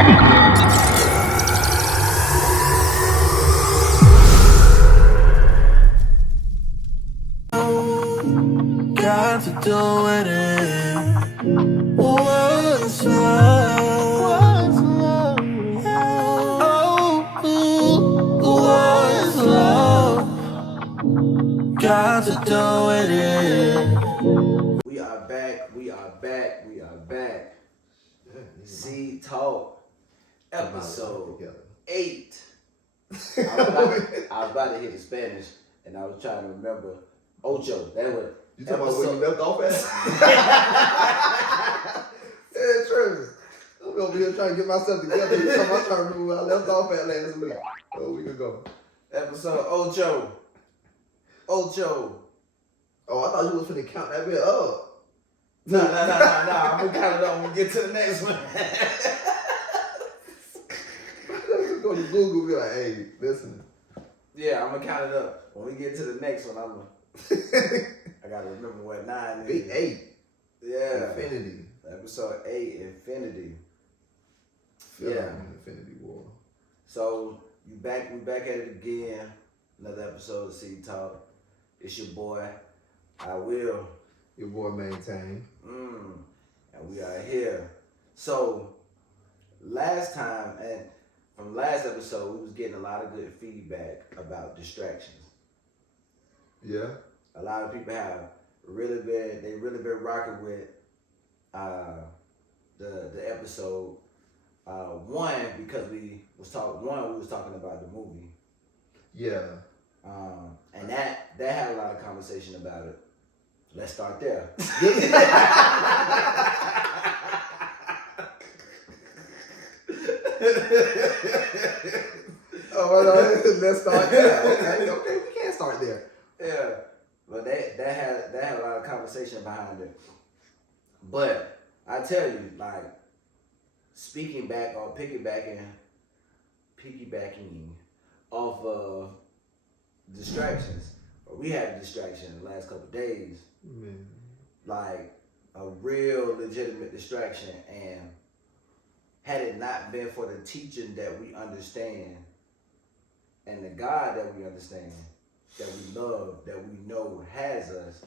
Got to do it in what's love? What's love? Got to do it in. We are back. Z Talk, episode 8. I was about to hit the Spanish, and I was trying to remember Ocho. That was. You talking about where you left off at? Yeah, true. I'm over here trying to get myself together. You talking about trying to remember where I left off at last week. A week ago. Episode Ocho. Oh, I thought you was finna count that bit up. No. I'm gonna count it up when we get to the next one. Let's go to Google and be like, hey, listen. Yeah, I'm gonna count it up. When we get to the next one, I gotta remember what 9 is. Big 8. Yeah. Infinity. Episode 8, Infinity. Yeah. Infinity War. So we back at it again. Another episode of C Talk. It's your boy, I Will. Your boy Maintain. And we are here. So last time, and from last episode, we was getting a lot of good feedback about distractions. Yeah. A lot of people have really been rocking with the episode. One, because we was talking about the movie. Yeah. And that had a lot of conversation about it. Let's start there. Let's start there. Okay, we can't start there. Yeah, but that had a lot of conversation behind it. But I tell you, like, speaking back or piggybacking off of distractions. We had a distraction the last couple of days. Man. Like a real legitimate distraction, and had it not been for the teaching that we understand and the God that we understand, that we love, that we know has us,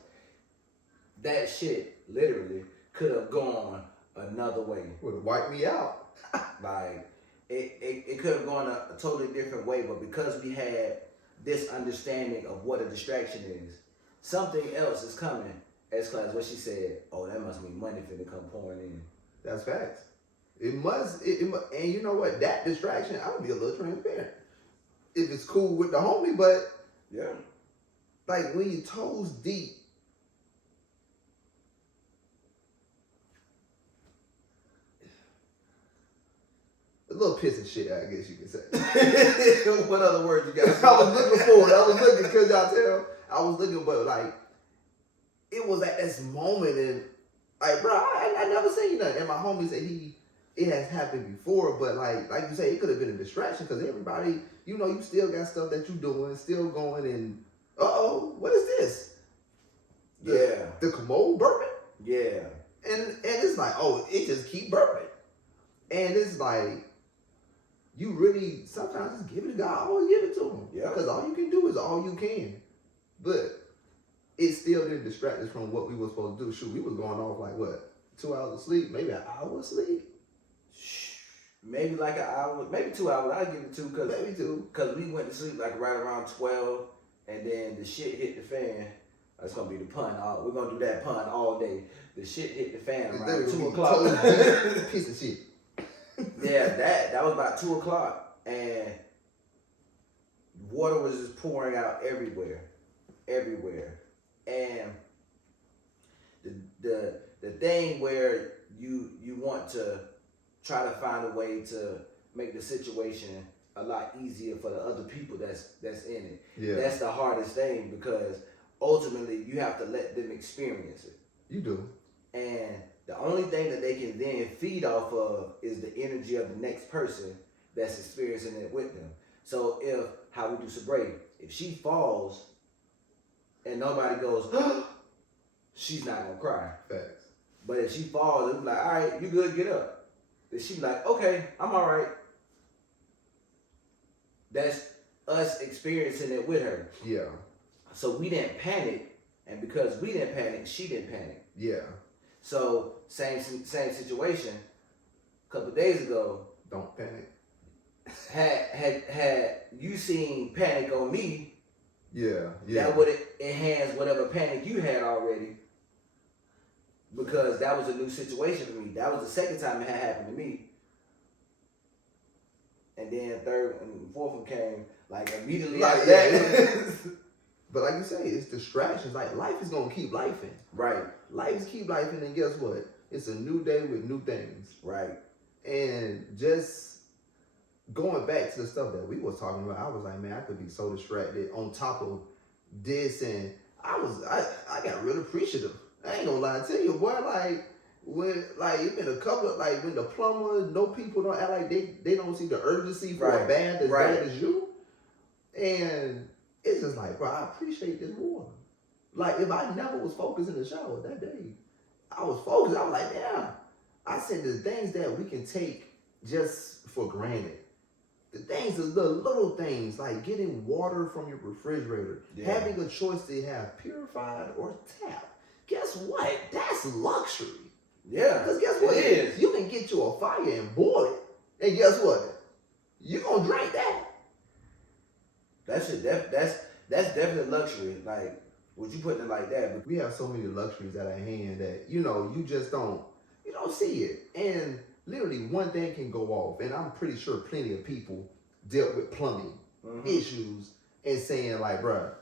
that shit literally could have gone another way. Would have wiped me out. Like it could have gone a totally different way, but because we had this understanding of what a distraction is, something else is coming. As class, what she said, oh, that must mean money finna come pouring in. That's facts. It must, and you know what? That distraction, I'm gonna be a little transparent. If it's cool with the homie, but yeah, like when your toes deep, a little piss and shit, I guess you could say. What other words you got? I was looking for it. I was looking, because y'all tell. I was looking, but like, it was at this moment, and like, bro, I never seen nothing. And my homie said it has happened before, but like you say, it could have been a distraction because everybody, you know, you still got stuff that you doing, still going, and what is this? The commode burping. Yeah. And it's like, it just keep burping, and it's like, you really sometimes just give it to God, always give it to him, because all you can do is all you can, but it still didn't distract us from what we were supposed to do. Shoot, we was going off like what, 2 hours of sleep, maybe an hour of sleep. Maybe like an hour, maybe 2 hours. I'll give it 2, maybe 2. Because we went to sleep like right around 12, and then the shit hit the fan. That's gonna be the pun. We're gonna do that pun all day. The shit hit the fan around 2 o'clock. Piece of shit. Yeah, that was about 2 o'clock, and water was just pouring out everywhere, and the thing where you want to try to find a way to make the situation a lot easier for the other people that's in it. Yeah. That's the hardest thing, because ultimately you have to let them experience it. You do. And the only thing that they can then feed off of is the energy of the next person that's experiencing it with them. So if, how we do Sabre, if she falls and nobody goes, she's not gonna cry. Facts. But if she falls, it's like, all right, you good, get up. then she be like, okay, I'm all right. That's us experiencing it with her. Yeah. So we didn't panic, and because we didn't panic, she didn't panic. Yeah. So same situation. A couple of days ago, Don't panic. had you seen panic on me, Yeah. that would enhance whatever panic you had already. Because that was a new situation for me. That was the second time it had happened to me. And then third and fourth one came like immediately after that. But like you say, it's distractions. Like life is gonna keep lifing. Right. Life is keep lifing, and guess what? It's a new day with new things. Right. And just going back to the stuff that we was talking about, I was like, man, I could be so distracted on top of this, and I got real appreciative. I ain't gonna lie to you, boy. Like when it been a couple of when the plumber, no people don't act like they don't see the urgency for a bad as bad as you, and it's just like, bro, I appreciate this water. Like if I never was focused in the shower that day, I was focused. I was like, damn. I said the things that we can take just for granted. The things, the little things, like getting water from your refrigerator, having a choice to have purified or tap. Guess what? That's luxury. Yeah. Because guess what? It is. You can get you a fire and boil it. And guess what? You're going to drink that. That's definitely luxury. Like, what you putting it like that? But we have so many luxuries at our hand that, you just don't see it. And literally one thing can go off. And I'm pretty sure plenty of people dealt with plumbing issues and saying like, bruh,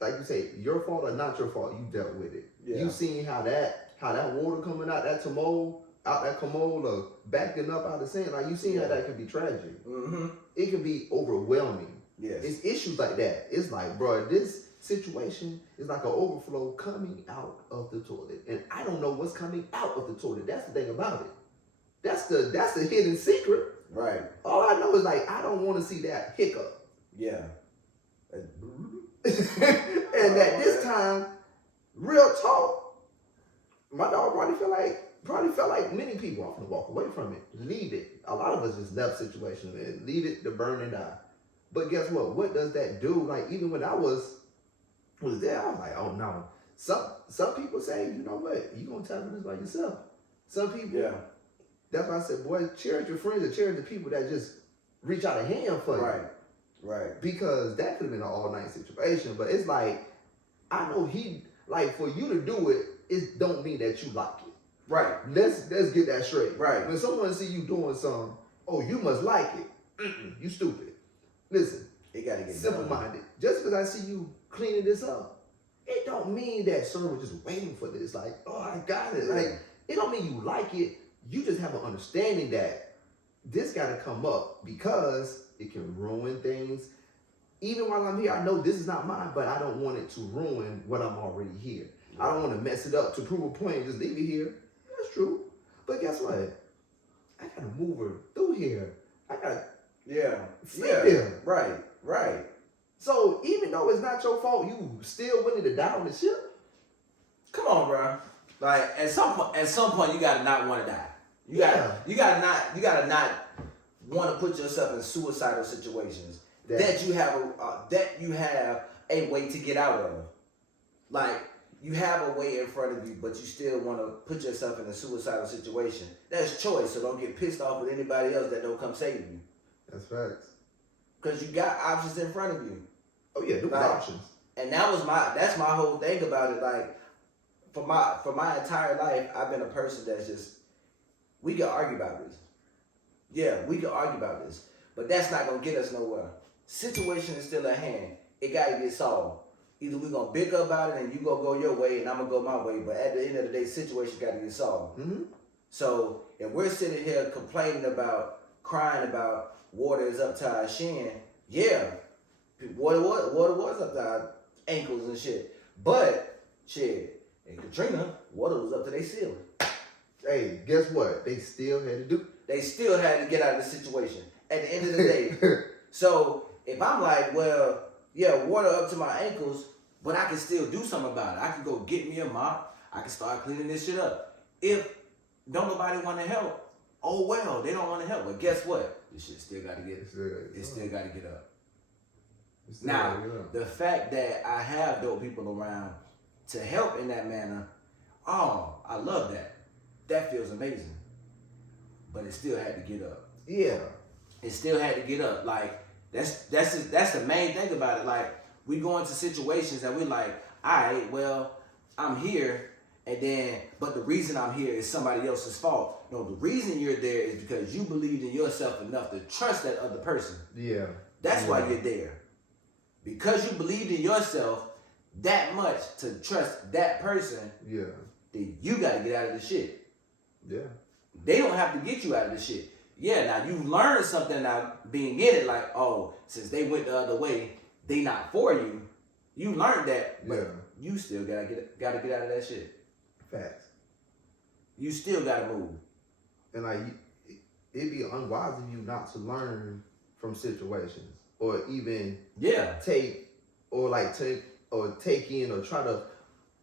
like you say, your fault or not your fault, you dealt with it. Yeah. You seen how that water coming out that commode or backing up out the sink, like you seen how that can be tragic. Mm-hmm. It can be overwhelming. Yes. It's issues like that. It's like, bro, this situation is like an overflow coming out of the toilet. And I don't know what's coming out of the toilet. That's the thing about it. That's the hidden secret. Right. All I know is like, I don't want to see that hiccup. Yeah. And at this time, real talk, my dog probably felt like many people. I'm gonna walk away from it, leave it. A lot of us just left situations and leave it to burn and die. But guess what? What does that do? Like even when I was there, I was like, oh no. Some people say, you know what? You gonna tackle this by yourself. Some people, that's why I said, boy, cherish your friends and cherish the people that just reach out a hand for you. Right. Because that could have been an all-night situation. But it's like, I know for you to do it, it don't mean that you like it. Right. Let's get that straight. Right. When someone see you doing something, oh, you must like it. You stupid. Listen. It gotta get simple-minded. Just because I see you cleaning this up, it don't mean that sir was just waiting for this. Like, oh, I got it. Like, it don't mean you like it. You just have an understanding that this got to come up because it can ruin things. Even while I'm here, I know this is not mine, but I don't want it to ruin what I'm already here. I don't want to mess it up to prove a point and just leave it here. That's true. But guess what? I got to move her through here. I got to sleep here. Right. So even though it's not your fault, you still willing to die on the ship? Come on, bro. Like at some point, you gotta not want to die. You gotta not want to put yourself in suicidal situations that you have a way to get out of. Like you have a way in front of you, but you still want to put yourself in a suicidal situation. That's choice. So don't get pissed off with anybody else that don't come save you. That's facts. Because you got options in front of you. Oh yeah, there's options. And that's my whole thing about it. Like for my entire life, I've been a person that's just, we can argue about this. Yeah, we can argue about this. But that's not going to get us nowhere. Situation is still at hand. It got to get solved. Either we're going to bicker about it and you going to go your way and I'm going to go my way. But at the end of the day, situation got to get solved. Mm-hmm. So if we're sitting here complaining about, crying about water is up to our shin, water was up to our ankles and shit. But, shit, in Katrina, water was up to their ceiling. Hey, guess what? They still had to get out of the situation at the end of the day. So if I'm like, well, yeah, water up to my ankles, but I can still do something about it. I can go get me a mop. I can start cleaning this shit up. If don't nobody want to help, oh well, they don't want to help. But guess what? This shit still got to get it. Still got to get up. Now, the fact that I have those people around to help in that manner, oh, I love that. That feels amazing. But it still had to get up. Yeah. It still had to get up. Like, that's the main thing about it. Like, we go into situations that we're like, all right, well, I'm here, and then, but the reason I'm here is somebody else's fault. No, the reason you're there is because you believed in yourself enough to trust that other person. Yeah. That's why you're there. Because you believed in yourself that much to trust that person, then you got to get out of the shit. Yeah. They don't have to get you out of the shit. Yeah, now you've learned something now being in it, like, oh, since they went the other way, they not for you. You learned that, but you still gotta get out of that shit. Facts. You still gotta move. And like, it'd be unwise of you not to learn from situations, or even take in or try to.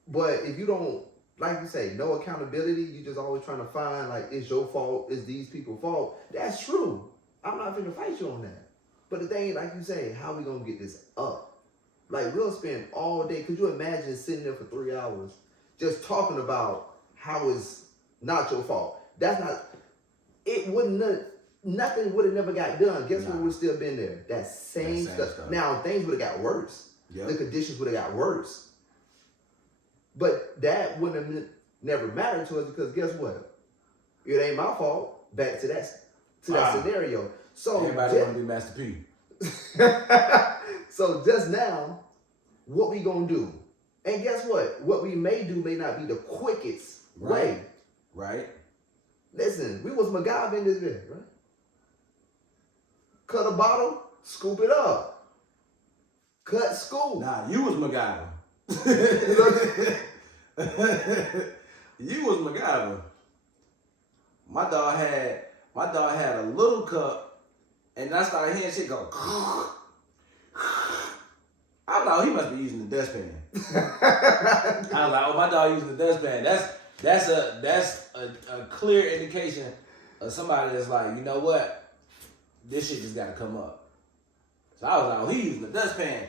But if you don't, like you say, no accountability, you just always trying to find like it's your fault, it's these people's fault. That's true. I'm not finna fight you on that. But the thing, like you say, how we gonna get this up? Like, we'll spend all day. Could you imagine sitting there for 3 hours just talking about how it's not your fault? That's not. It wouldn't. Nothing would have never got done. Guess what? Would still been there. That same stuff. Now things would have got worse. Yep. The conditions would have got worse. But that wouldn't have never mattered to us, because guess what? It ain't my fault. Back to that scenario. So everybody want to be Master P. So just now, what we gonna do? And guess what? What we may do may not be the quickest way. Right. Listen, we was MacGyver in this bit, right? Cut a bottle, scoop it up. Cut school. Nah, you was MacGyver. You was MacGyver. My dog had a little cup, and I started hearing shit go. I was like, oh, he must be using the dustpan. I was like, oh, my dog using the dustpan. That's a clear indication of somebody that's like, you know what? This shit just gotta come up. So I was like, oh, he using the dustpan.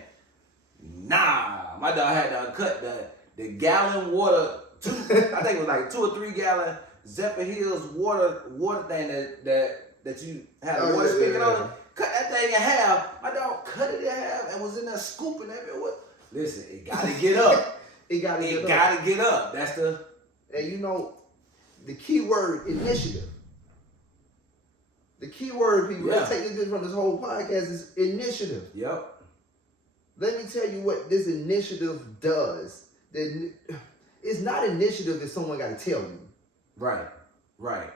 Nah, my dog had to cut the gallon water. I think it was like 2 or 3 gallon Zephyr Hills water thing that you had a water spigot on it. Cut that thing in half. My dog cut it in half and was in there scooping everywhere. Listen, it gotta get up. It gotta get up. That's the. And you know, the key word, initiative. The key word, people, let's take this from this whole podcast, is initiative. Yep. Let me tell you what this initiative does. It's not initiative if someone got to tell you. Right.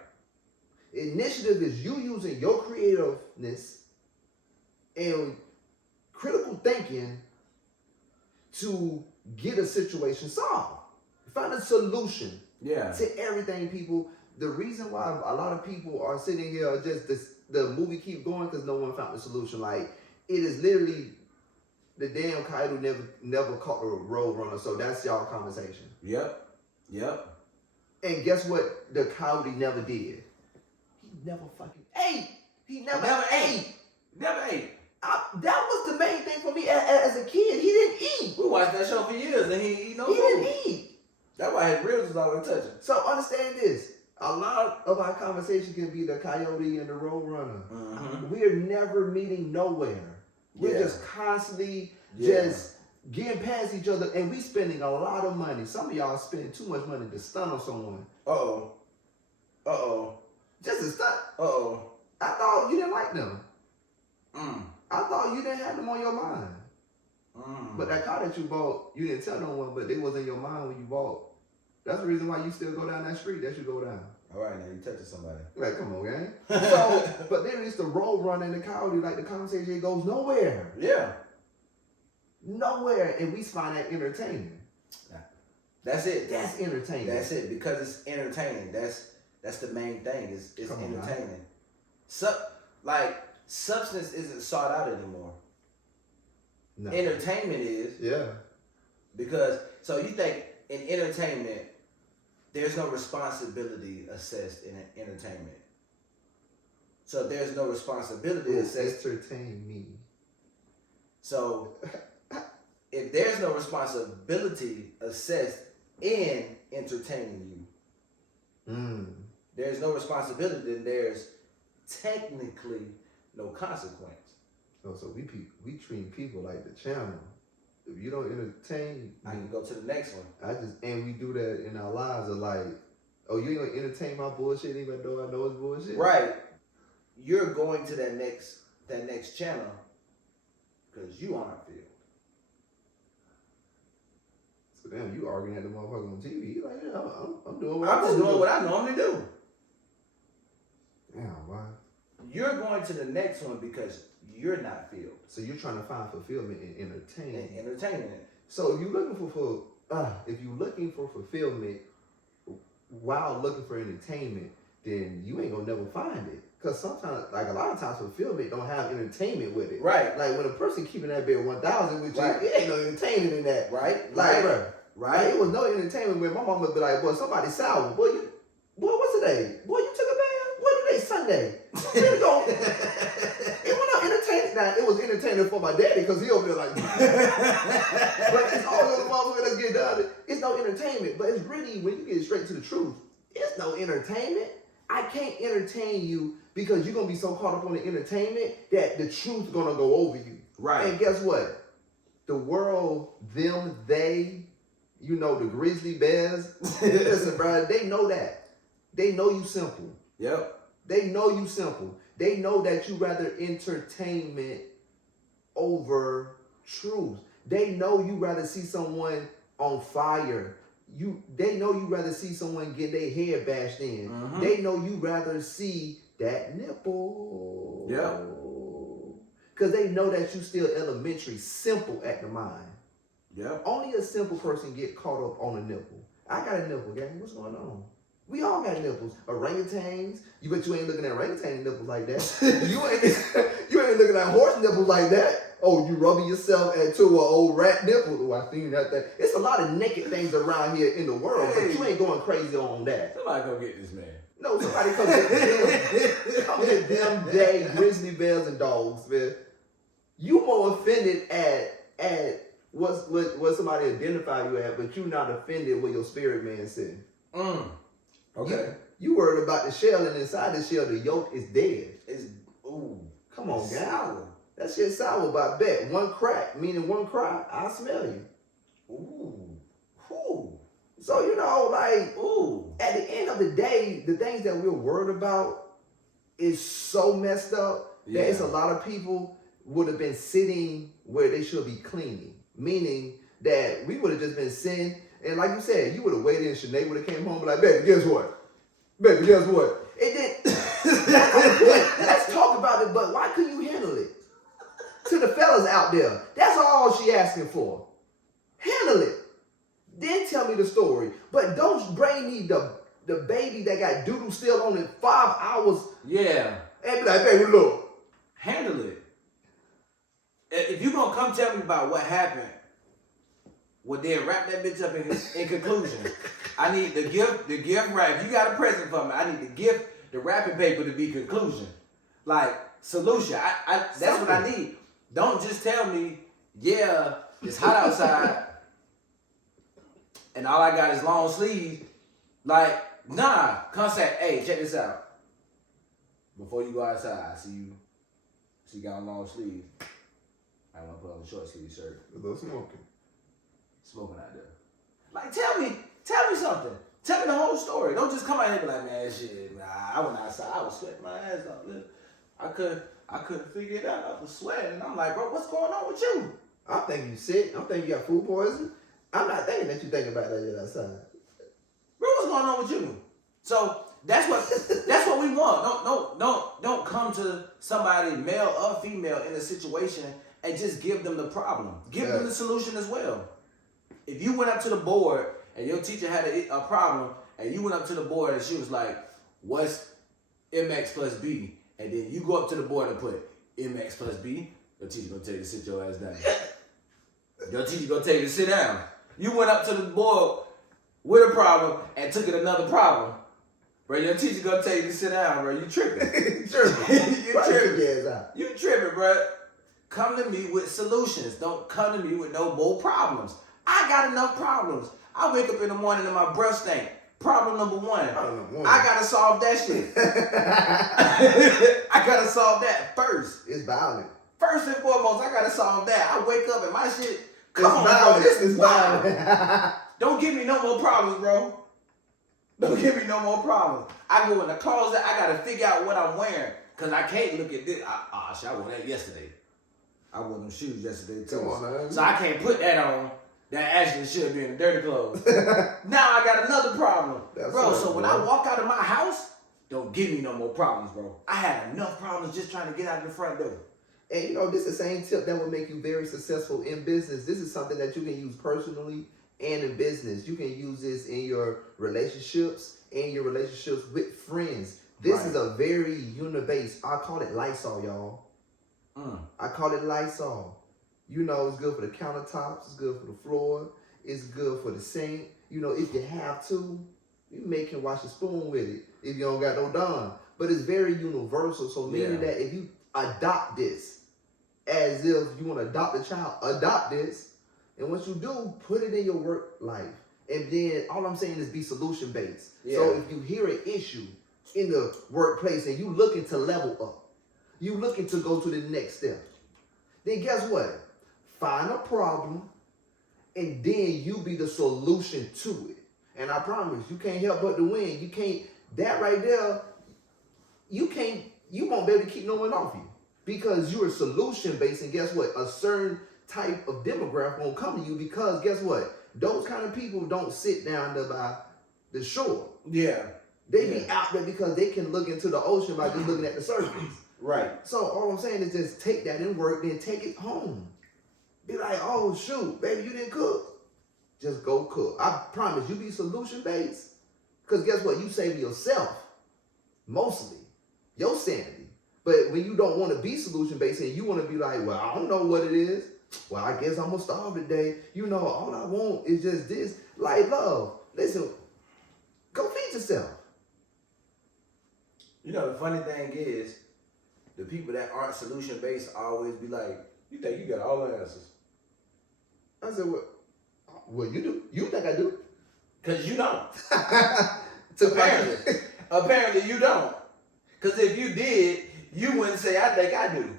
Initiative is you using your creativeness and critical thinking to get a situation solved. Find a solution to everything, people. The reason why a lot of people are sitting here are just the movie keep going because no one found the solution. Like, it is literally the damn coyote never caught a road runner. So that's y'all conversation. Yep. And guess what? The coyote never did. He never fucking ate. He never ate. That was the main thing for me as a kid. He didn't eat. We watched that show for years and he didn't eat. That's why his ribs was always touching. So understand this. A lot of our conversation can be the coyote and the road runner. Mm-hmm. We're never meeting nowhere. We're just constantly just getting past each other, and we spending a lot of money. Some of y'all spending too much money to stun on someone. Just to stunt. I thought you didn't like them. I thought you didn't have them on your mind. But that car that you bought, you didn't tell no one, but they was in your mind when you bought. That's the reason why you still go down that street that you go down. All right, now you touching somebody. Like, come on, gang. So, but then it's the road runner and the coyote, like the conversation goes nowhere. Yeah. Nowhere. And we find that entertaining. That's it. That's entertaining. That's it, because it's entertaining. That's the main thing. It's entertaining. Substance isn't sought out anymore. No. Entertainment is. Yeah. Because, so you think in entertainment, there's no responsibility assessed in entertainment. So there's no responsibility It assessed. entertain me. So if there's no responsibility assessed in entertaining you, there's no responsibility, then there's technically no consequence. Oh, so we treat people like the channel. If you don't entertain, I can go to the next one. And we do that in our lives of like, oh, you ain't gonna entertain my bullshit even though I know it's bullshit. Right. You're going to that next channel because you aren't filled. So damn, you arguing at the motherfucker on TV. You like, yeah, I'm doing what I'm just doing do. what I normally do. Damn, why? You're going to the next one because you're not filled. So you're trying to find fulfillment in entertainment. And entertaining it. So if you're looking for fulfillment while looking for entertainment, then you ain't gonna never find it. Cause sometimes, like a lot of times, fulfillment don't have entertainment with it. Right. Like when a person keeping that bit 1,000 with you, Right. it ain't no entertainment in that. Right. Like, Right. bro. Right. Like, it was no entertainment when my mama would be like, boy, somebody sour. Boy, what's today? Boy, you took a bath? Boy, today Sunday. You really go. It was not entertaining. Now, it was entertaining for my daddy because he over there like, but it's all the motherfucker let's get done. It's no entertainment. But it's really, when you get straight to the truth, it's no entertainment. I can't entertain you because you're going to be so caught up on the entertainment that the truth's going to go over you. Right. And guess what? The world, them, they, you know, the grizzly bears, listen, bro, they know that. They know you simple. Yep. They know you simple. They know that you rather entertainment over truth. They know you rather see someone on fire. They know you rather see someone get their head bashed in. Mm-hmm. They know you rather see that nipple. Yeah. Because they know that you still elementary, simple at the mind. Yep. Only a simple person get caught up on a nipple. I got a nipple, gang. What's going on? We all got nipples. Orangutans. You bet you ain't looking at orangutan nipples like that. you ain't looking at horse nipples like that. Oh, you rubbing yourself into an old rat nipple. Oh, I seen that thing. It's a lot of naked things around here in the world, but you ain't going crazy on that. Somebody go get this man. No, somebody come get them. Come get them day grizzly bears and dogs, man. You more offended at what somebody identify you at, but you not offended what your spirit man said. Okay. You worried about the shell, and inside the shell, the yolk is dead. Ooh. Come on, guys. Sour. That shit sour, but I bet one crack, meaning one cry, I'll smell you. Ooh. Ooh. So, you know, like, Ooh. at the end of the day, the things that we're worried about is so messed up that it's a lot of people would have been sitting where they should be cleaning. Meaning that we would have just been sitting, and like you said, you would have waited and Sinead would have came home and like, baby, guess what? Baby, guess what? It did. Let's talk about it, but why couldn't you handle it? To the fellas out there, that's all she asking for. Handle it. Then tell me the story. But don't bring me the baby that got doo-doo still on it 5 hours. Yeah. And be like, baby, look. Handle it. If you gonna come tell me about what happened, well then wrap that bitch up in conclusion. I need the gift wrap. If you got a present for me, I need the wrapping paper to be conclusion. Like solution. That's what I need. Don't just tell me, yeah, it's hot outside and all I got is long sleeves. Like, nah, come say, hey, check this out. Before you go outside, I see you got a long sleeve. I want to put on a short sleeve shirt. A little smoking. Smoking out there. Like, tell me something. Tell me the whole story. Don't just come out here and be like, man, shit, nah, I went outside. I was sweating my ass off. I couldn't figure it out. I was sweating. I'm like, bro, what's going on with you? I'm thinking you sick. I'm thinking you got food poisoning. I'm not thinking that you thinking about that yet outside. Bro, what's going on with you? So that's what we want. Don't come to somebody, male or female, in a situation and just give them the problem. Give them the solution as well. If you went up to the board and your teacher had a problem, and you went up to the board and she was like, what's MX plus B? And then you go up to the board and put MX plus B, your teacher gonna tell you to sit your ass down. Your teacher gonna tell you to sit down. You went up to the board with a problem and took it another problem. Bro, your teacher gonna tell you to sit down, bro. You tripping. You tripping. You tripping. Your ass out. You tripping, bro. Come to me with solutions. Don't come to me with no more problems. I got enough problems. I wake up in the morning and my breath stink. Problem number one. I gotta solve that shit. I gotta solve that first. It's violent. First and foremost, I gotta solve that. I wake up and my shit. Come on, violent. bro. This is violent. Don't give me no more problems, bro. Don't give me no more problems. I go in the closet. I gotta figure out what I'm wearing because I can't look at this. Shit, I wore that yesterday. I wore them shoes yesterday too. Come on, man. So I can't put that on. That actually should be in the dirty clothes. Now I got another problem, That's bro. right, So when bro. I walk out of my house, don't give me no more problems, bro. I had enough problems just trying to get out of the front door. And you know, this is the same tip that will make you very successful in business. This is something that you can use personally and in business. You can use this in your relationships and your relationships with friends. This Right. is a very unit-based. I call it Lysol, y'all. I call it Lysol. You know, it's good for the countertops. It's good for the floor. It's good for the sink. You know, if you have to, you may can wash a spoon with it if you don't got no Dawn. But it's very universal. So meaning that if you adopt this as if you want to adopt a child, adopt this. And what you do, put it in your work life. And then all I'm saying is be solution based. Yeah. So if you hear an issue in the workplace and you looking to level up, you looking to go to the next step, then guess what? Find a problem and then you be the solution to it. And I promise you can't help but to win. You can't, that right there, you won't be able to keep no one off you because you're solution based. And guess what? A certain type of demographic won't come to you because guess what? Those kind of people don't sit down there by the shore. Yeah. They be out there because they can look into the ocean by just looking at the surface. Right. So all I'm saying is just take that in work, then take it home. Be like, oh shoot, baby, you didn't cook. Just go cook. I promise you be solution based. Because guess what? You save yourself mostly your sanity. But when you don't want to be solution based and you want to be like, well, I don't know what it is. Well, I guess I'm gonna starve today. You know, all I want is just this. Like, love. Listen, go feed yourself. You know, the funny thing is, the people that aren't solution based always be like, you think you got all the answers. I said, what? Well, you do. You think I do? Because you don't. Apparently. Apparently you don't. Because if you did, you wouldn't say, I think I do.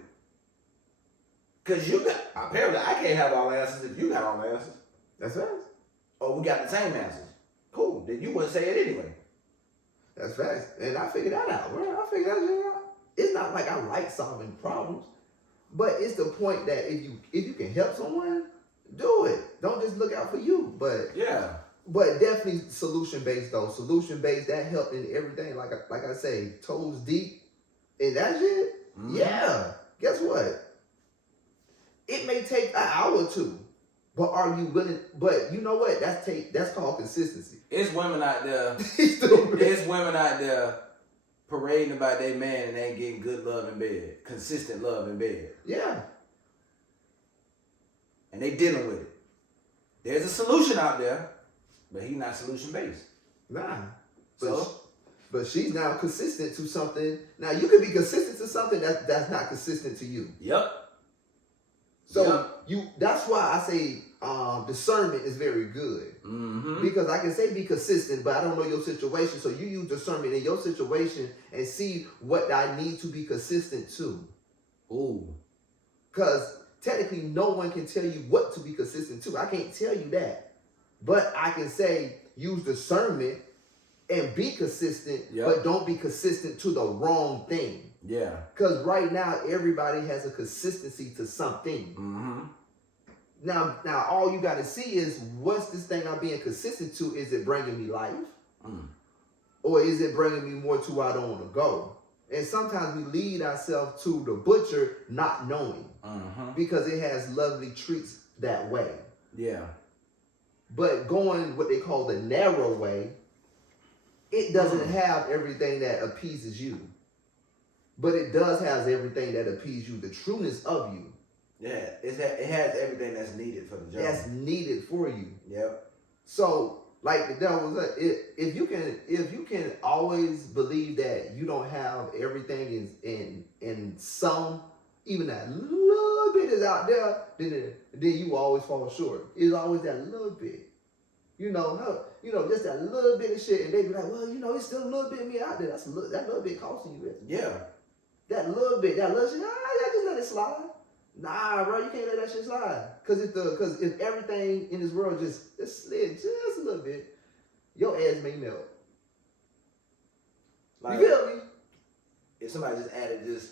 Because you got, apparently I can't have all the answers if you got all the answers. That's right. Or we got the same answers. Cool. Then you wouldn't say it anyway. That's fast. And I figured that out. Well, I figured that shit out. It's not like I like solving problems, but it's the point that if you can help someone, do it. Don't just look out for you. But definitely solution based though. Solution based, that helped in everything. Like I say, toes deep in that shit. Mm-hmm. Yeah. Guess what? It may take an hour or two, but are you willing? But you know what? That's called consistency. It's women out there. It's women out there parading about their man and ain't getting good love in bed, consistent love in bed. Yeah. And they dealing with it. There's a solution out there, but he's not solution based. Nah. So? But she's now consistent to something. Now you could be consistent to something that's not consistent to you. Yep. So that's why I say discernment is very good. Mm-hmm. Because I can say be consistent, but I don't know your situation. So you use discernment in your situation and see what I need to be consistent to. Ooh. Because technically no one can tell you what to be consistent to. I can't tell you that. But I can say use discernment and be consistent, but don't be consistent to the wrong thing. Yeah. Because right now, everybody has a consistency to something. Mm-hmm. Now, all you got to see is what's this thing I'm being consistent to? Is it bringing me life? Or is it bringing me more to where I don't want to go? And sometimes we lead ourselves to the butcher not knowing because it has lovely treats that way. Yeah. But going what they call the narrow way, it doesn't have everything that appeases you. But it does have everything that appeases you, the trueness of you. Yeah, it has everything that's needed for the job. That's needed for you. Yep. So, Like the devil was if you can always believe that you don't have everything in some, even that little bit is out there, then you always fall short. It's always that little bit. Just that little bit of shit, and they be like, well, it's still a little bit of me out there. That little bit costing you it. Yeah. That little shit, yeah, just let it slide. Nah, bro, you can't let that shit slide. Cause if everything in this world just slid just a little bit, your ass may melt. Like, you feel me? If somebody just added just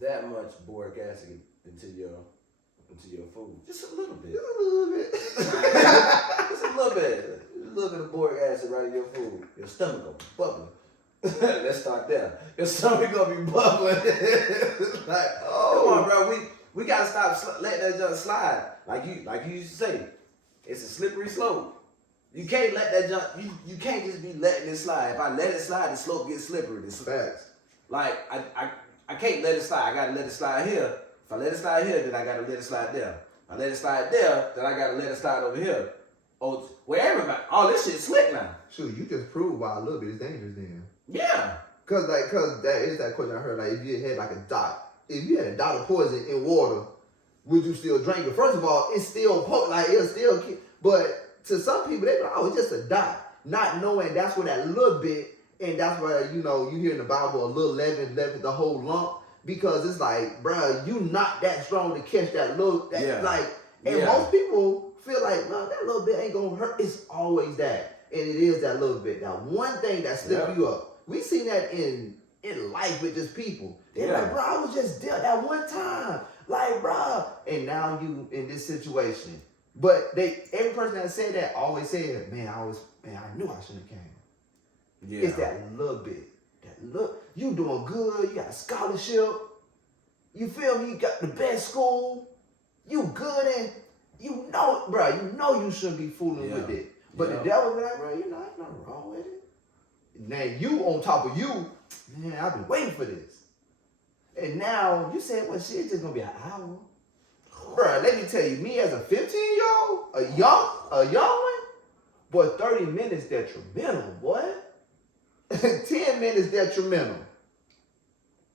that much boric acid into your food, just a little bit. Just a little bit. Just a little bit. A little bit of boric acid right in your food. Your stomach gonna be bubbling. Let's start there. Your stomach gonna be bubbling. Like, come on, bro. We gotta stop letting that junk slide. Like you used to say, it's a slippery slope. You can't let that junk. You can't just be letting it slide. If I let it slide, the slope gets slippery. It's facts. Like I can't let it slide. I gotta let it slide here. If I let it slide here, then I gotta let it slide there. If I let it slide there, then I gotta let it slide over here. Oh, where everybody? Oh, this shit's slick now. Shoot, you just proved why a little bit is dangerous then. Yeah. Cause that is that question I heard. Like, if you had like a dot of poison in water, would you still drink it? First of all, it's still but to some people they be like, oh, it's just a dot, not knowing that's where that little bit, and that's why you hear in the Bible a little leaven the whole lump, because it's like, bruh, you not that strong to catch that little most people feel like, well, that little bit ain't gonna hurt. It's always that, and it is that little bit, that one thing that slip you up. We seen that in life with just people. They're like, bro, I was just dealt that one time. Like, bro. And now you in this situation. But every person that said that always said, man, I knew I shouldn't have came. Yeah. It's that little bit. You doing good, you got a scholarship. You feel me? You got the best school. You good, and bro, you shouldn't be fooling with it. But the devil be like, bro, ain't nothing wrong with it. Now you on top of you, man, I've been waiting for this. And now you said, well, shit, it's just gonna be an hour. Bruh, let me tell you, me as a 15-year-old, a young one, boy, 30 minutes detrimental, boy. 10 minutes detrimental.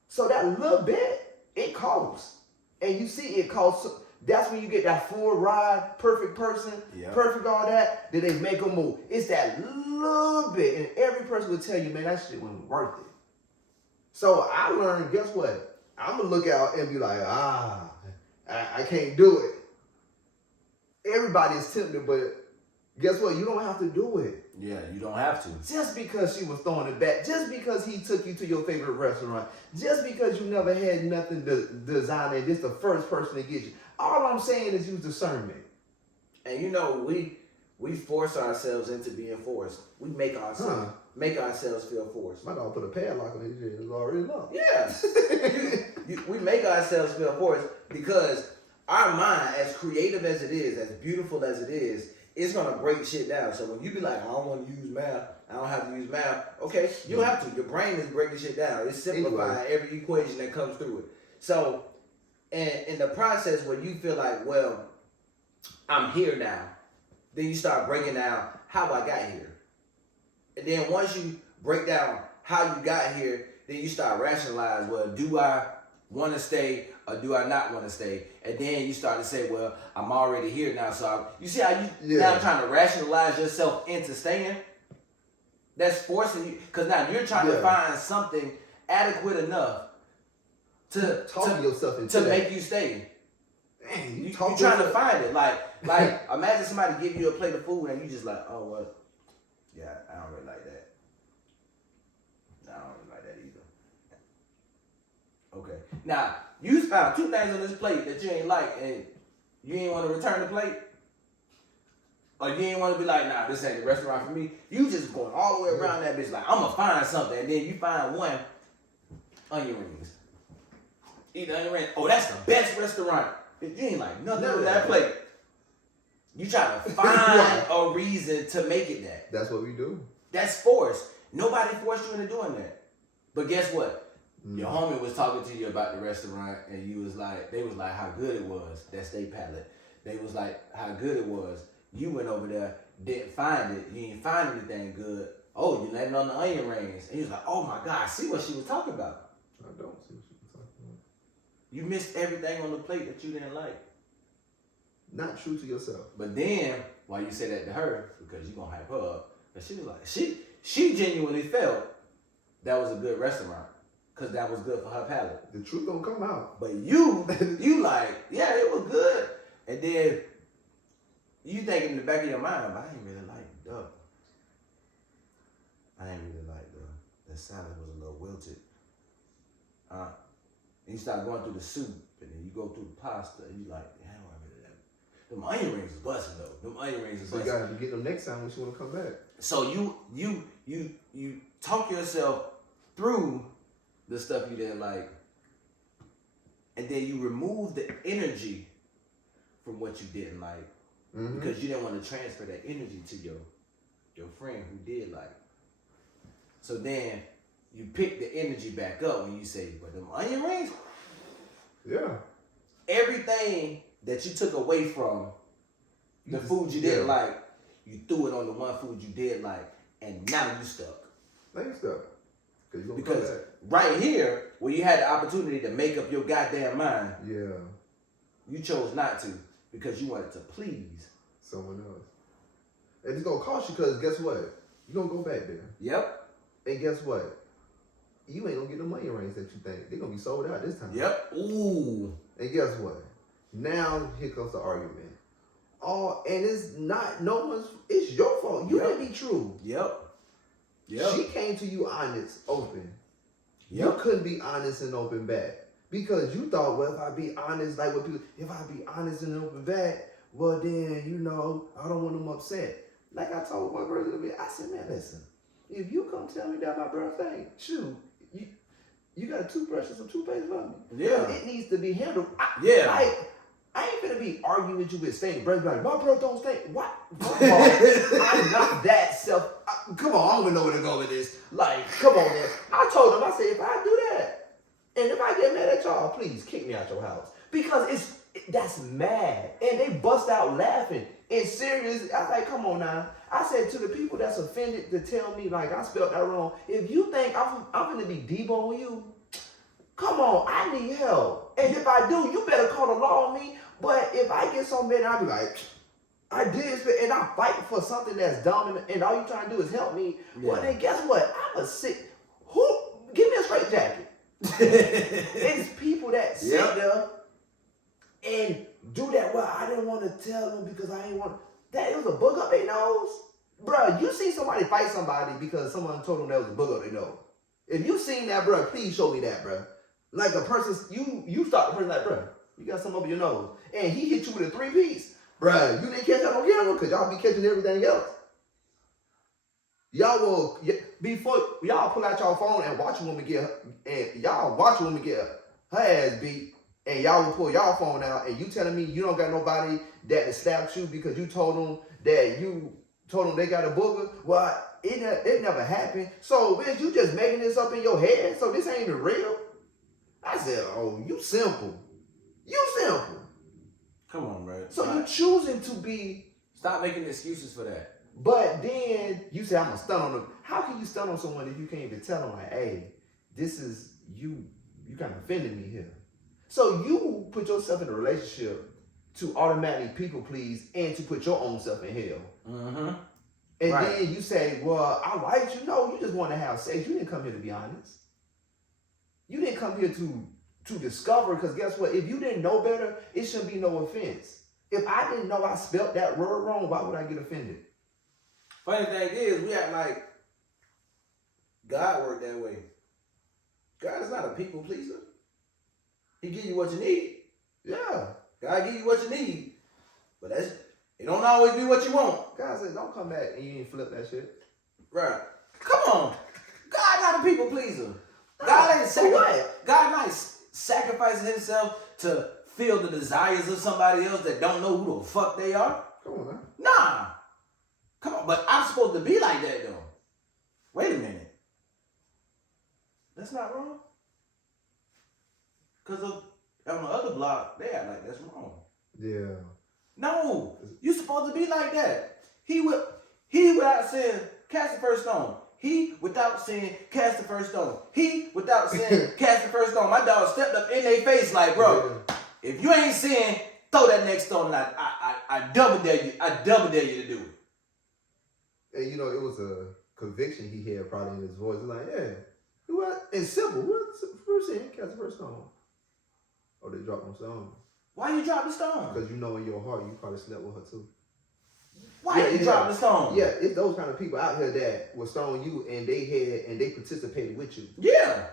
So that little bit, it costs. And you see it costs. That's when you get that full ride, perfect person, perfect all that, then they make a move. It's that little bit, and every person will tell you, man, that shit wasn't worth it. So I learned, guess what? I'm going to look out and be like, I can't do it. Everybody is tempted, but guess what? You don't have to do it. Yeah, you don't have to. Just because she was throwing it back, just because he took you to your favorite restaurant, just because you never had nothing to design and this the first person to get you. All I'm saying is use discernment. And we force ourselves into being forced. We make ourselves feel forced. My dog put a padlock on his head. It's already enough. Yeah. We make ourselves feel forced because our mind, as creative as it is, as beautiful as it is, it's going to break shit down. So when you be like, I don't want to use math, I don't have to use math. Okay, you don't have to. Your brain is breaking shit down. It's simplifying every equation that comes through it. So in the process where you feel like, well, I'm here now, then you start breaking down how I got here. And then once you break down how you got here, then you start rationalize, well, do I want to stay or do I not want to stay? And then you start to say, well, I'm already here now. So you see how you now trying to rationalize yourself into staying? That's forcing you, because now you're trying to find something adequate enough to talk yourself into to that. make you stay. Man, you trying to find it. Like imagine somebody give you a plate of food and you just like, oh, well, yeah, I don't really like that. I don't really like that either. Okay. Now, you found two things on this plate that you ain't like and you ain't want to return the plate? Or you ain't want to be like, nah, this ain't the restaurant for me. You just going all the way around that bitch like, I'm going to find something. And then you find one, onion rings. Eat the onion rings. Oh, that's the best restaurant. You ain't like nothing on that plate. You trying to find a reason to make it that. That's what we do. That's forced. Nobody forced you into doing that. But guess what? Your homie was talking to you about the restaurant and they was like how good it was, that steak palette. They was like how good it was. You went over there didn't find it. You didn't find anything good. Oh, you landed on the onion rings. And he was like, oh my God, I see what she was talking about. I don't see what she was talking about. You missed everything on the plate that you didn't like. Not true to yourself. But then, why you say that to her? Because you gonna hype her up. But she was like, she genuinely felt that was a good restaurant. Cause that was good for her palate. The truth gonna come out. But you like, yeah, it was good. And then you think in the back of your mind, but I ain't really like duck. I ain't really like the salad was a little wilted. And you start going through the soup, and then you go through the pasta, and you like, damn, I really like it. Them onion rings is busting though. Them onion rings is So busting. you gotta get them next time when she wanna come back. So you talk yourself through the stuff you didn't like, and then you remove the energy from what you didn't like, because you didn't want to transfer that energy to your friend who did like. So then you pick the energy back up when you say, but them onion rings, Yeah. everything that you took away from the food you didn't like, you threw it on the one food you did like, and now you stuck. Thanks, stuff. Because right here, where you had the opportunity to make up your goddamn mind, you chose not to because you wanted to please someone else. And it's gonna cost you because guess what? You're gonna go back there. Yep. And guess what? You ain't gonna get the money rings that you think. They're gonna be sold out this time. Yep. Ooh. And guess what? Now here comes the argument. Oh, and it's not no one's, it's your fault. You didn't be true. Yep. She came to you honest, open. Yep. You couldn't be honest and open back. Because you thought, well, if I be honest, like what people, if I be honest and open back, well then, you know, I don't want them upset. Like I told my brother, I said, man, listen, if you come tell me that my birthday, shoot, you got a toothbrush and some toothpaste for me? Yeah. It needs to be handled. I ain't gonna be arguing with you with stink. Brother, like, my breath don't stink. What? I'm not that come on, I don't even know where to go with this. Like, come on, man. I told him, I said, if I do that, and if I get mad at y'all, please kick me out your house. Because that's mad. And they bust out laughing. And serious, I was like, come on now. I said to the people that's offended to tell me, like, I spelled that wrong. If you think I'm gonna be Debo on you, come on, I need help. And if I do, you better call the law on me. But if I get so mad, I'll be like, I did, and I fight for something that's dumb, and all you trying to do is help me. Yeah. Well, then guess what? I'm a sick. Give me a straight jacket. It's people that sit there and do that. Well, I didn't want to tell them because I ain't want that. It was a bug up their nose. Bruh, you see somebody fight somebody because someone told them that was a bug up their nose. If you seen that, bruh, please show me that, bruh. Like a person, you start the person like, bruh, you got something up your nose. And he hit you with a 3-piece. Bruh, you didn't catch that on camera because y'all be catching everything else. Y'all will, before y'all pull out y'all phone and watch a woman get her ass beat, and y'all will pull y'all phone out, and you telling me you don't got nobody that slapped you because you told them they got a booger? Well, it never happened. So, bitch, you just making this up in your head? So this ain't even real? I said, oh, you simple. Come on, bro. So you choosing to be. Stop making excuses for that. But then you say, I'm going to stun on them. How can you stun on someone if you can't even tell them, like, hey, this is, you kind of offended me here. So you put yourself in a relationship to automatically people please and to put your own self in hell. Mm-hmm. And then you say, well, I like you. No, you just want to have sex. You didn't come here to be honest. You didn't come here to discover, because guess what? If you didn't know better, it shouldn't be no offense. If I didn't know I spelt that word wrong, why would I get offended? Funny thing is, we act like God worked that way. God is not a people pleaser. He give you what you need. Yeah. God give you what you need. But it don't always be what you want. God said, don't come back and you ain't flip that shit. Right. Come on. God not a people pleaser. God not sacrificing himself to feel the desires of somebody else that don't know who the fuck they are. Come on, man. Nah. Come on, but I'm supposed to be like that though. Wait a minute. That's not wrong. Because on the other block, they act like that's wrong. Yeah. No, you supposed to be like that. He will. He without sin, cast the first stone. He without sin, cast the first stone. He without sin, cast the first stone. My dog stepped up in their face like, bro, if you ain't sin, throw that next stone. And I double dare you. I double dare you to do it. And you know, it was a conviction he had probably in his voice. He's like, yeah, what? It's simple. What's the first sin? Cast the first stone. Or they dropped them stone. Why you drop the stone? Because you know in your heart you probably slept with her too. Why you drop the stone? Yeah, it's those kind of people out here that will stone you and they participated with you. Yeah.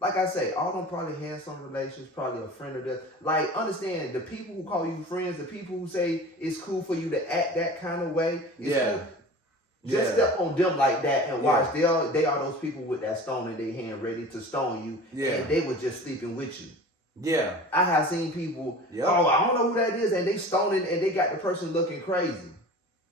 Like I say, all them probably had some relations, probably a friend of theirs. Like, understand, the people who call you friends, the people who say it's cool for you to act that kind of way. Cool. Just step on them like that and watch. They are those people with that stone in their hand ready to stone you. Yeah. And they were just sleeping with you. Yeah. I have seen people, oh, I don't know who that is, and they stoning and they got the person looking crazy.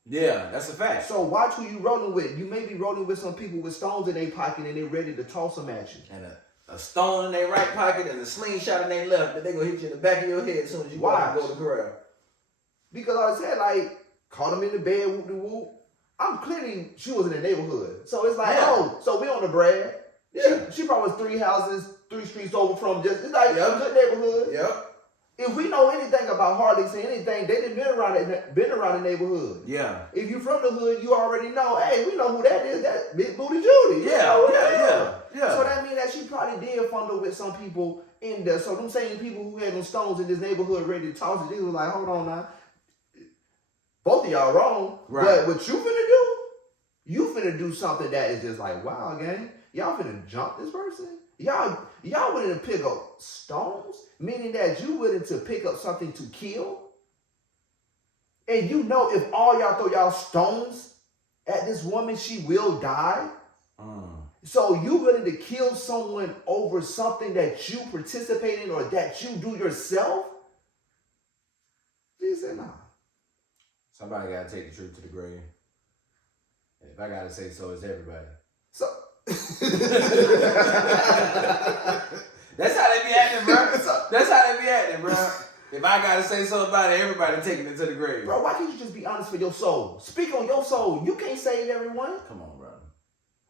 Yeah, that's a fact. So watch who you rolling with. You may be rolling with some people with stones in their pocket and they're ready to toss them at you. And a stone in their right pocket and a slingshot in their left, but they're going to hit you in the back of your head as soon as you go to the corral. Because like I said, like, caught them in the bed, whoop de whoop. I'm clearly, she was in the neighborhood. So it's like, oh, so we on the Brad. Yeah. She probably was 3 houses, 3 streets over from just, it's like a good neighborhood. Yep. If we know anything about Harley, say anything, they done been around the neighborhood. Yeah. If you from the hood, you already know, hey, we know who that is, that Big Booty Judy. Yeah. So that means that she probably did fondle with some people in there. So them same people who had them stones in this neighborhood ready to toss it, they was like, hold on now. Both of y'all wrong. Right. But what you finna do, you finna do something that is just like, wow, gang. Y'all finna jump this person? Y'all willing to pick up stones? Meaning that you willing to pick up something to kill? And you know if all y'all throw y'all stones at this woman, she will die? So you willing to kill someone over something that you participate in or that you do yourself? She said, nah. Somebody got to take the truth to the grave. And if I got to say so, it's everybody. So... That's how they be acting, bro. That's how they be acting, bro. If I gotta say something about it, everybody taking it to the grave. Bro, why can't you just be honest for your soul? Speak on your soul. You can't save everyone. Come on, bro.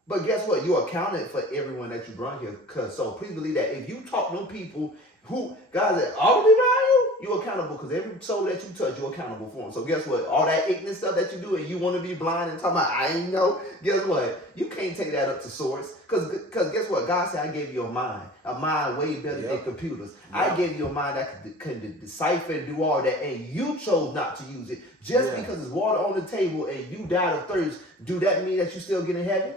But guess what? You're accounted for everyone that you brought here. So please believe that if you talk to them people who, guys that already around you, you're accountable because every soul that you touch, you're accountable for them. So guess what? All that ignorant stuff that you do and you want to be blind and talking about, I ain't know. Guess what? You can't take that up to source. Because guess what? God said, I gave you a mind way better than computers. I gave you a mind that can decipher and do all that, and you chose not to use it. Just because it's water on the table and you died of thirst, do that mean that you still get in heaven?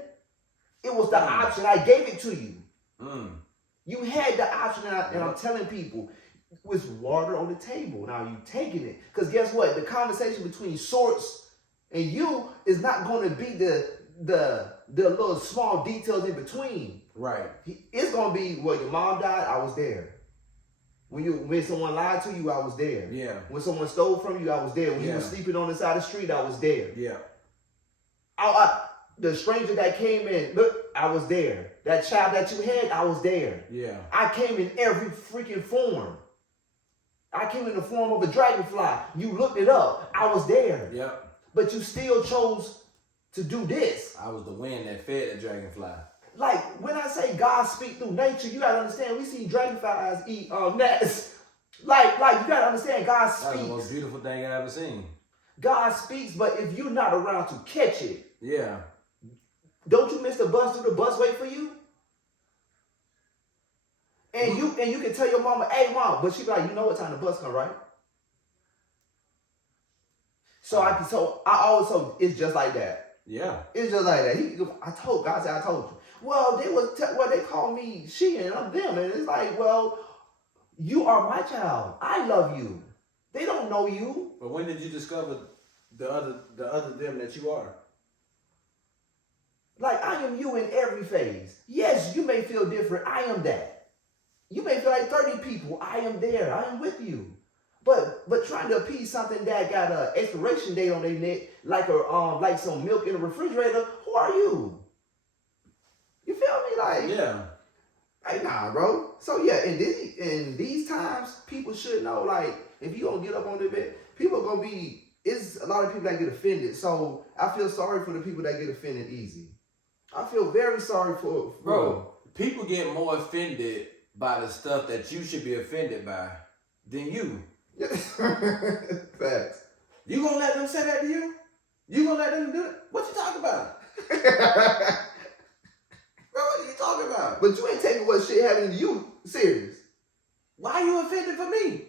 It was the option. I gave it to you. You had the option, and I'm telling people, with water on the table. Now you taking it. Because guess what? The conversation between source and you is not going to be the little small details in between. Right. It's going to be, well, your mom died, I was there. When someone lied to you, I was there. Yeah. When someone stole from you, I was there. When you were sleeping on the side of the street, I was there. Yeah. The stranger that came in, look, I was there. That child that you had, I was there. Yeah. I came in every freaking form. I came in the form of a dragonfly. You looked it up. I was there. Yep. But you still chose to do this. I was the wind that fed the dragonfly. Like, when I say God speak through nature, you got to understand, we see dragonflies eat gnats. Like, you got to understand, God speaks. That's the most beautiful thing I've ever seen. God speaks, but if you're not around to catch it. Yeah. Don't you miss the bus? Do the bus wait for you? And you can tell your mama, hey, mom, but she be like, you know what time the bus come, right? So I always told it's just like that. Yeah. It's just like that. God said, I told you. Well, they call me she and I'm them. And it's like, well, you are my child. I love you. They don't know you. But when did you discover the other them that you are? Like, I am you in every phase. Yes, you may feel different. I am that. You may feel like 30 people. I am there. I am with you. But trying to appease something that got an expiration date on their neck, like some milk in the refrigerator, who are you? You feel me? Like, yeah. Like, nah, bro. So yeah, in these times, people should know, like, if you don't get up on the bed, people are gonna be it's a lot of people that get offended. So I feel sorry for the people that get offended easy. I feel very sorry for bro. People get more offended by the stuff that you should be offended by than you. Facts. You gonna let them say that to you? You gonna let them do it? What you talking about? Bro, what are you talking about? But you ain't taking what shit happening to you serious. Why are you offended for me?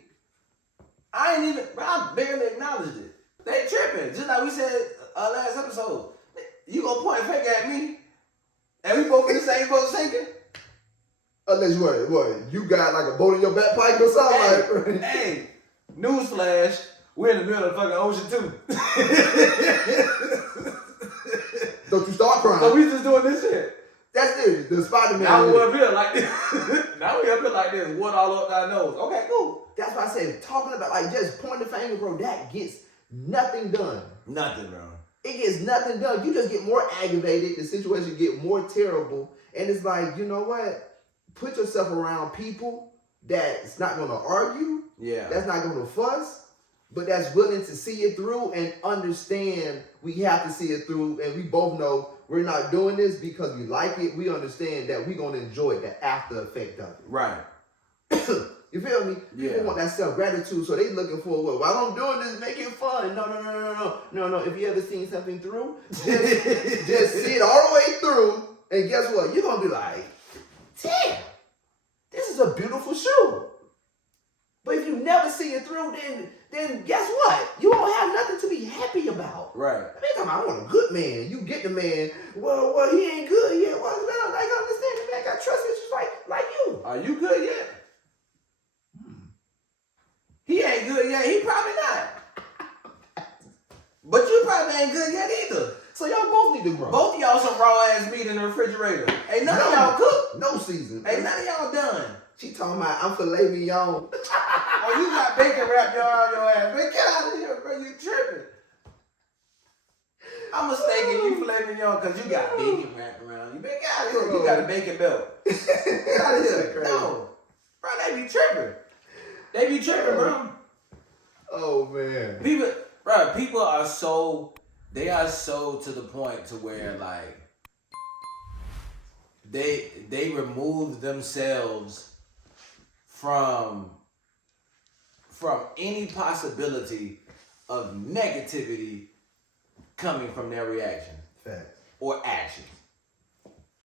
I ain't even, bro, I barely acknowledged it. They tripping. Just like we said last episode. You gonna point a finger at me? And we both in the same boat sinking? Unless you got like a boat in your back pipe or something. Hey, newsflash, we're in the middle of the fucking ocean too. Don't you start crying. So we just doing this shit. That's it. The Spider-Man. Now we up here like this. Now we up here like this. Water all up our nose. Okay, cool. That's why I said talking about like just pointing the finger, bro. That gets nothing done. Nothing, bro. It gets nothing done. You just get more aggravated. The situation get more terrible, and it's like, you know what? Put yourself around people that's not gonna argue. Yeah. That's not gonna fuss, but that's willing to see it through and understand we have to see it through, and we both know we're not doing this because we like it. We understand that we're going to enjoy the after effect of it. Right. You feel me? Yeah. People want that self-gratitude, so they looking for, well, while I'm doing this, make it fun. No. If you ever seen something through, just see it all the way through, and guess what? You're going to be like, damn, this is a beautiful shoe. But if you never see it through, then guess what? You won't have nothing to be happy about. Right. I want a good man. You get the man. Well, he ain't good yet. Well, I understand the man got trust issues like you. Are you good yet? He ain't good yet. He probably not. But you probably ain't good yet either. So y'all both need to grow. Both of y'all some raw ass meat in the refrigerator. Ain't none of y'all cooked. No season. Ain't none of y'all done. She talking about I'm filet mignon. Oh, you got bacon wrapped around your ass. Man, get out of here, bro. You tripping. I'm mistaken you filet mignon because you got bacon wrapped around you. Man, get out of here. You got a bacon belt. Get out of here. No. Bro, they be tripping. They be tripping, bro. Oh, man. People are so, they are so to the point to where, like, they remove themselves from any possibility of negativity coming from their reaction. Facts. Or action.